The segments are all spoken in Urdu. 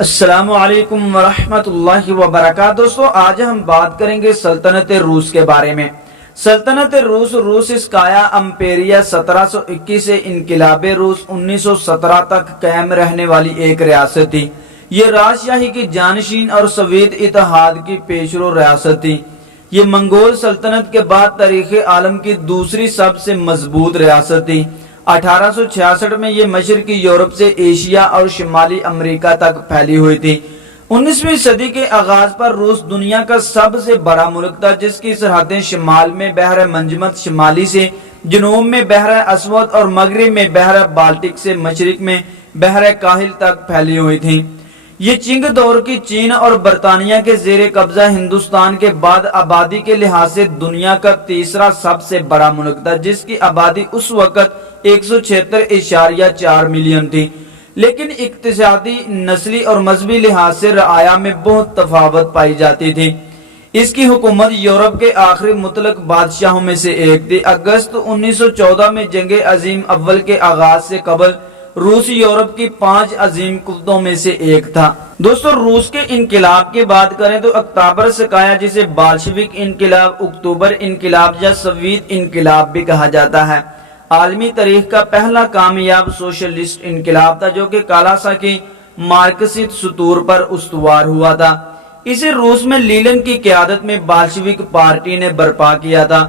السلام علیکم ورحمۃ اللہ وبرکاتہ۔ دوستو آج ہم بات کریں گے سلطنت روس کے بارے میں۔ سلطنت روسسکایا امپیریا 1721 سے انقلاب روس 1917 تک قائم رہنے والی ایک ریاست تھی۔ یہ راجشاہی کی جانشین اور سوویت اتحاد کی پیشرو ریاست تھی۔ یہ منگول سلطنت کے بعد تاریخ عالم کی دوسری سب سے مضبوط ریاست تھی۔ 1866 میں یہ مشرقی یورپ سے ایشیا اور شمالی امریکہ تک پھیلی ہوئی تھی۔ 19ویں صدی کے آغاز پر روس دنیا کا سب سے بڑا ملک تھا، جس کی سرحدیں شمال میں بحر منجمد شمالی سے، جنوب میں بحر اسود اور مغرب میں بحر بالٹک سے مشرق میں بحر کاہل تک پھیلی ہوئی تھیں۔ یہ چنگ دور کی چین اور برطانیہ کے زیر قبضہ ہندوستان کے بعد آبادی کے لحاظ سے دنیا کا تیسرا سب سے بڑا ملک تھا، جس کی آبادی اس وقت 176.4 ملین تھی، لیکن اقتصادی، نسلی اور مذہبی لحاظ سے رعایا میں بہت تفاوت پائی جاتی تھی۔ اس کی حکومت یورپ کے آخری مطلق بادشاہوں میں سے ایک تھی۔ اگست 1914 میں جنگ عظیم اول کے آغاز سے قبل روس یورپ کی 5 عظیم قوتوں میں سے ایک تھا۔ دوستو روس کے انقلاب کی بات کریں تو اکتوبر سکایا، جسے بالشوک انقلاب، اکتوبر انقلاب یا سوویت انقلاب بھی کہا جاتا ہے، عالمی تاریخ کا پہلا کامیاب سوشلسٹ انقلاب تھا جو کہ کالاسا کی مارکسسٹ ستور پر استوار ہوا تھا۔ اسے روس میں لینن کی قیادت میں بالشوک پارٹی نے برپا کیا تھا،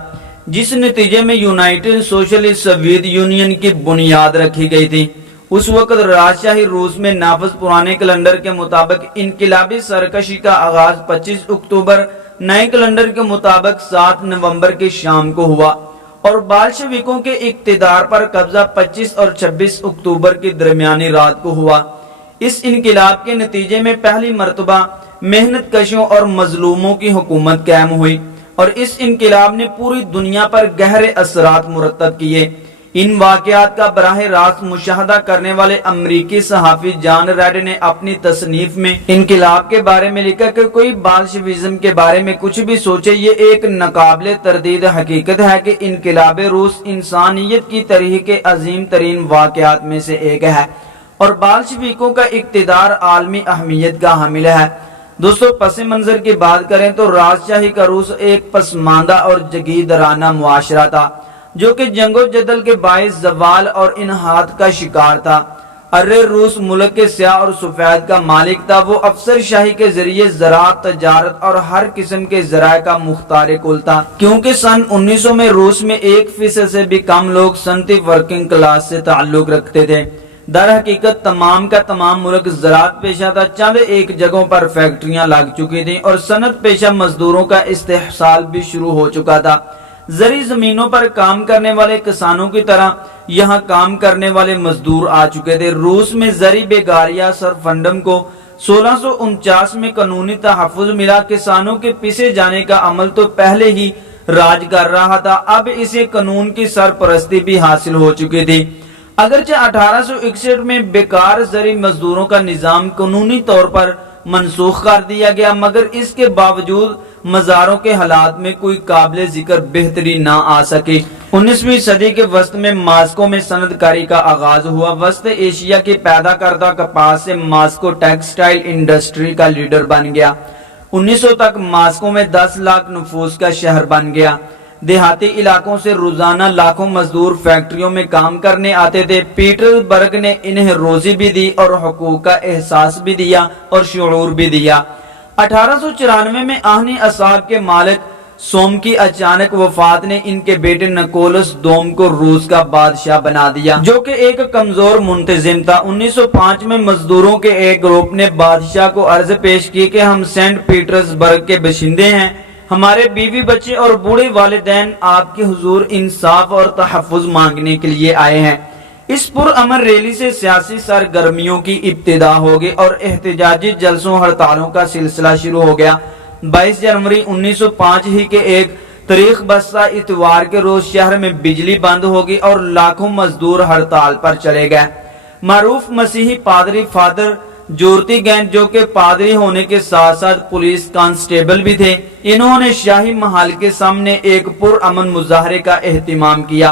جس نتیجے میں یونائٹڈ سوشلسٹ سوویت یونین کی بنیاد رکھی گئی تھی۔ اس وقت راجشاہی روس میں نافذ پرانے کیلنڈر کے مطابق انقلابی سرکشی کا آغاز 25 اکتوبر، نئے کیلنڈر کے مطابق 7 نومبر کی شام کو ہوا اور بالشویکوں کے اقتدار پر قبضہ 25 اور 26 اکتوبر کی درمیانی رات کو ہوا۔ اس انقلاب کے نتیجے میں پہلی مرتبہ محنت کشوں اور مظلوموں کی حکومت قائم ہوئی اور اس انقلاب نے پوری دنیا پر گہرے اثرات مرتب کیے۔ ان واقعات کا براہ راست مشاہدہ کرنے والے امریکی صحافی جان ریڈ نے اپنی تصنیف میں انقلاب کے بارے میں لکھا کہ کوئی بالشویزم کے بارے میں کچھ بھی سوچے، یہ ایک ناقابل تردید حقیقت ہے کہ انقلاب روس انسانیت کی تاریخ کے عظیم ترین واقعات میں سے ایک ہے اور بالشویکوں کا اقتدار عالمی اہمیت کا حامل ہے۔ دوستو پس منظر کی بات کریں تو راجشاہی کا روس ایک پسماندہ اور جگیدرانہ معاشرہ تھا جو کہ جنگ و جدل کے باعث زوال اور انحطاط کا شکار تھا۔ روس ملک کے سیاہ اور سفید کا مالک تھا۔ وہ افسر شاہی کے ذریعے زراعت، تجارت اور ہر قسم کے ذرائع کا مختار کل تھا، کیونکہ سن 1900 میں روس میں 1% سے بھی کم لوگ صنعتی ورکنگ کلاس سے تعلق رکھتے تھے۔ در حقیقت تمام کا تمام ملک زراعت پیشہ تھا، چند ایک جگہوں پر فیکٹریاں لگ چکی تھیں اور صنعت پیشہ مزدوروں کا استحصال بھی شروع ہو چکا تھا۔ زرعی زمینوں پر کام کرنے والے کسانوں کی طرح یہاں کام کرنے والے مزدور آ چکے تھے۔ روس میں زرعی بیگاریہ سرفنڈم کو 1649 میں قانونی تحفظ ملا۔ کسانوں کے پیسے جانے کا عمل تو پہلے ہی راج کر رہا تھا، اب اسے قانون کی سرپرستی بھی حاصل ہو چکی تھی۔ اگرچہ 1861 میں بیکار زرعی مزدوروں کا نظام قانونی طور پر منسوخ کر دیا گیا، مگر اس کے باوجود مزاروں کے حالات میں کوئی قابل ذکر بہتری نہ آ سکی۔ 19ویں صدی کے وسط میں ماسکو میں صنعت کاری کا آغاز ہوا۔ وسط ایشیا کی پیدا کردہ کپاس سے ماسکو ٹیکسٹائل انڈسٹری کا لیڈر بن گیا۔ 1900 تک ماسکو میں 10 لاکھ نفوس کا شہر بن گیا۔ دیہاتی علاقوں سے روزانہ لاکھوں مزدور فیکٹریوں میں کام کرنے آتے تھے۔ پیٹرز برگ نے انہیں روزی بھی دی اور حقوق کا احساس بھی دیا اور شعور بھی دیا۔ 1894 میں آہنی اعصاب کے مالک سوم کی اچانک وفات نے ان کے بیٹے نکولس دوم کو روس کا بادشاہ بنا دیا، جو کہ ایک کمزور منتظم تھا۔ 1905 میں مزدوروں کے ایک گروپ نے بادشاہ کو عرض پیش کی کہ ہم سینٹ پیٹرز برگ کے باشندے ہیں، ہمارے بیوی بچے اور بوڑھے والدین آپ کے حضور انصاف اور تحفظ مانگنے کے لیے آئے ہیں۔ اس پرامن ریلی سے سیاسی سرگرمیوں کی ابتدا ہو گئی اور احتجاجی جلسوں ہڑتالوں کا سلسلہ شروع ہو گیا۔ 22 جنوری 1905 ہی کے ایک تاریخ بسا اتوار کے روز شہر میں بجلی بند ہو گئی اور لاکھوں مزدور ہڑتال پر چلے گئے۔ معروف مسیحی پادری فادر جورتی گین، جو کہ پادری ہونے کے ساتھ ساتھ پولیس کانسٹیبل بھی تھے، انہوں نے شاہی محل کے سامنے ایک پرامن مظاہرے کا اہتمام کیا۔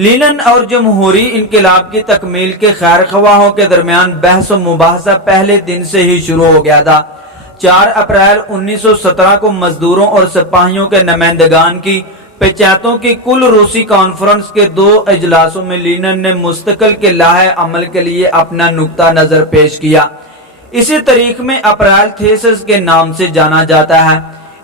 لینن اور جمہوری انقلاب کی تکمیل کے خیر خواہوں کے درمیان بحث و مباحثہ پہلے دن سے ہی شروع ہو گیا تھا۔ 4 اپریل 1917 کو مزدوروں اور سپاہیوں کے نمائندگان کی پنچایتوں کی کل روسی کانفرنس کے 2 اجلاسوں میں لینن نے مستقل کے لائحہ عمل کے لیے اپنا نقطہ نظر پیش کیا۔ اسے تاریخ میں اپریل تھیسس کے نام سے جانا جاتا ہے۔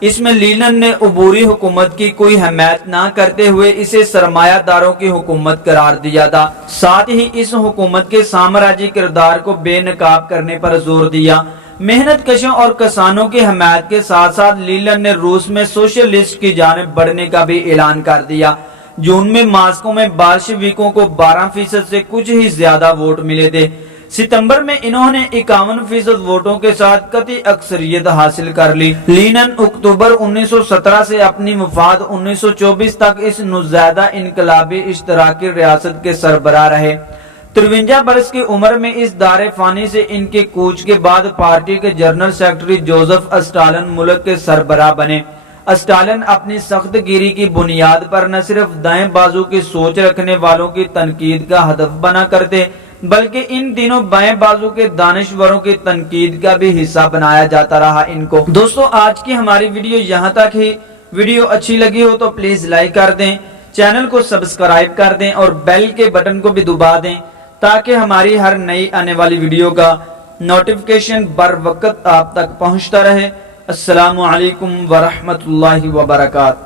اس میں لینن نے عبوری حکومت کی کوئی حمایت نہ کرتے ہوئے اسے سرمایہ داروں کی حکومت قرار دیا تھا، ساتھ ہی اس حکومت کے سامراجی کردار کو بے نقاب کرنے پر زور دیا۔ محنت کشوں اور کسانوں کی حمایت کے ساتھ ساتھ لینن نے روس میں سوشلسٹ کی جانب بڑھنے کا بھی اعلان کر دیا۔ جون میں ماسکو میں بالشویکوں کو 12% سے کچھ ہی زیادہ ووٹ ملے تھے۔ ستمبر میں انہوں نے 51% ووٹوں کے ساتھ قطعی اکثریت حاصل کر لی۔ لینن اکتوبر 1917 سے اپنی وفات 1924 تک اس نوزائیدہ انقلابی اشتراکی ریاست کے سربراہ رہے۔ 53 برس کی عمر میں اس دار فانی سے ان کے کوچ کے بعد پارٹی کے جنرل سیکرٹری جوزف اسٹالن ملک کے سربراہ بنے۔ اسٹالن اپنی سخت گیری کی بنیاد پر نہ صرف دائیں بازو کی سوچ رکھنے والوں کی تنقید کا ہدف بنا کرتے بلکہ ان دنوں بائیں بازو کے دانشوروں کی تنقید کا بھی حصہ بنایا جاتا رہا ان کو۔ دوستو آج کی ہماری ویڈیو یہاں تک ہی۔ ویڈیو اچھی لگی ہو تو پلیز لائک کر دیں، چینل کو سبسکرائب کر دیں اور بیل کے بٹن کو بھی دبا دیں تاکہ ہماری ہر نئی آنے والی ویڈیو کا نوٹیفیکیشن بر وقت آپ تک پہنچتا رہے۔ السلام علیکم ورحمۃ اللہ وبرکاتہ۔